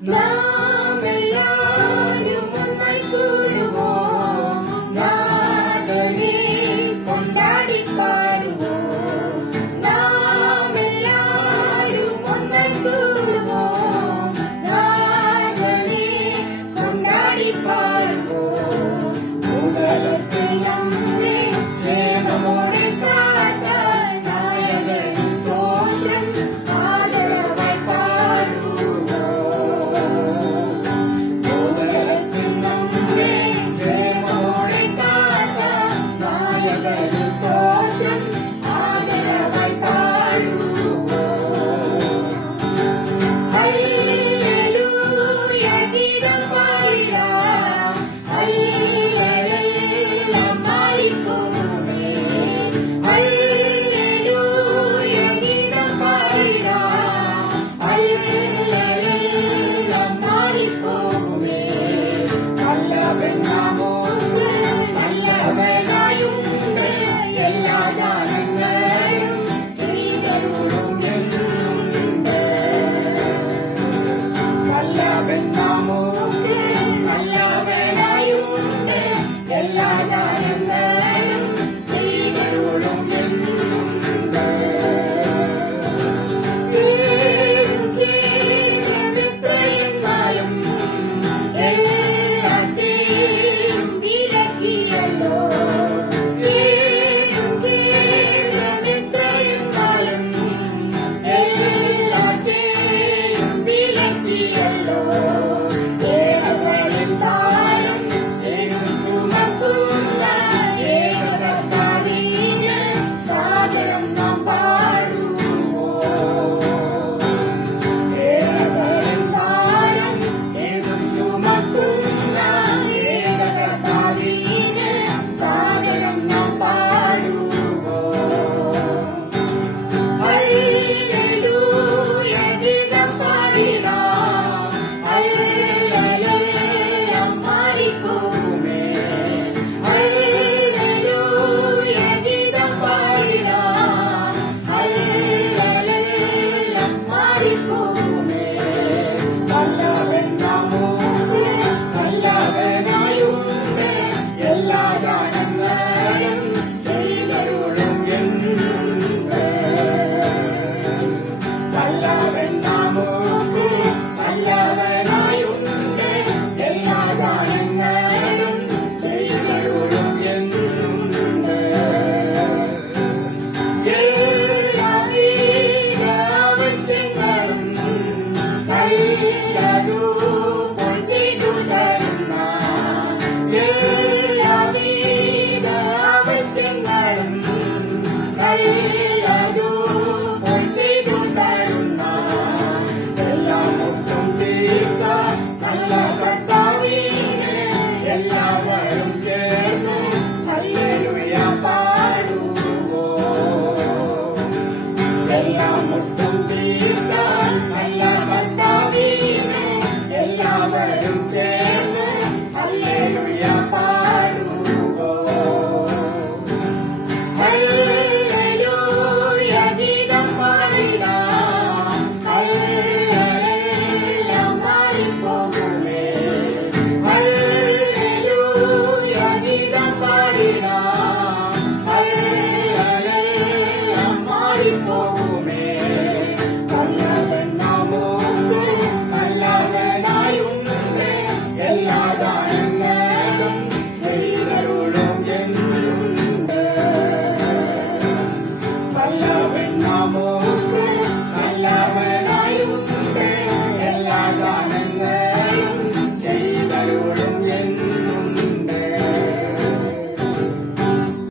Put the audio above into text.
നാം എല്ലാവരും ഒന്നായി കൂടുவோம், നാഥനെ കൊണ്ടാടി പാടുவோம். നാം എല്ലാവരും ഒന്നായി കൂടുவோம், നാഥനെ കൊണ്ടാടി പാടുவோம். ഉദരത്തിൽ നമ്മെ ക്ഷേമമോടെ കാത്ത നായകന് സ്തോത്രം ആദരവായി പാടുவோம். ഉദരത്തിൽ നമ്മെ ക്ഷേമമോടെ കാത്ത നായകന് സ്തോത്രം ആദരവായി പാടുவோം. ഹല്ലേലൂയ ഗീതം പാടിടാം, ഹല്ലേലൂയ മാറിപ്പോകുമേ. ഹല്ലേലൂയ ഗീതം പാടിടാം, ഹല്ലേലൂയ മാറിപ്പോകുമേ. നല്ലവൻ നാമോർത്ത് നല്ലവനായുണ്ട്, എല്ലാ ദാനങ്ങളും ചെയ്തരുളും എന്നുണ്ട്. നല്ലവൻ നാമോർത്ത് നല്ലവനായുണ്ട്, എല്ലാ ദാനങ്ങളും ചെയ്തരുളും എന്നുണ്ട്. എത്രയെന്നാലും എല്ലാറ്റേയും വിലക്കിയല്ലോ. എത്രയെന്നാലും എല്ലാറ്റേയും വിലക്കിയല്ലോ. ഏഴകളിൽ താരം ചുമക്കുന്ന ഏകകർത്താവിന് സാദരം നാം പാടുவோம். ഏഴകളിൽ താരം ചുമക്കുന്ന ഏകകർത്താവിന് സാദരം നാം പാടുவோം. ഹല്ലേലൂയ ഗീതം പാടിടാം, ഹല്ലേലൂയ മാറിപ്പോകുമേ. ഹല്ലേലൂയ ഗീതം പാടിടാം, ഹല്ലേലൂയ മാറിപ്പോകുമേ. നല്ലവൻ നാമോർത്ത് നല്ലവനായുണ്ട്, എല്ലാ ദാനങ്ങളും ചെയ്തരുളും എന്നുണ്ട്. നല്ലവൻ നാമോർത്ത് നല്ലവനായുണ്ട്, എല്ലാ ദാനങ്ങളും ചെയ്തരുളും എന്നുണ്ട്. എല്ലാവിധ ആവശ്യങ്ങളും നല്ലതുപോൽ ചെയ്തു തരുന്ന, എല്ലാവിധ ആവശ്യങ്ങളും നല്ലതുപോൽ ചെയ്തു തരുന്ന, എല്ലാം ഒട്ടും തീർത്ത നല്ല കർത്താവിന് എല്ലാവരും ചേർന്ന് ഹല്ലേലൂയ പാടുவோம். എല്ലാം ഒട്ടും തീർത്ത നല്ല കർത്താവിന് എല്ലാവരും ചേർന്ന് ഹല്ലേലൂയ പാടുவோം. ഹല്ലേലൂയ ഗീതം പാടിടാം, ഹല്ലേലൂയ മാറിപ്പോകുമേ. ഹല്ലേലൂയ ഗീതം പാടിടാം, ഹല്ലേലൂയ മാറിപ്പോകുമേ. നല്ലവൻ നാമോർത്ത് നല്ലവനായുണ്ട്, എല്ലാ ദാനങ്ങളും ചെയ്തരുളും എന്നുണ്ട്. നല്ലവൻ നാമോർത്ത്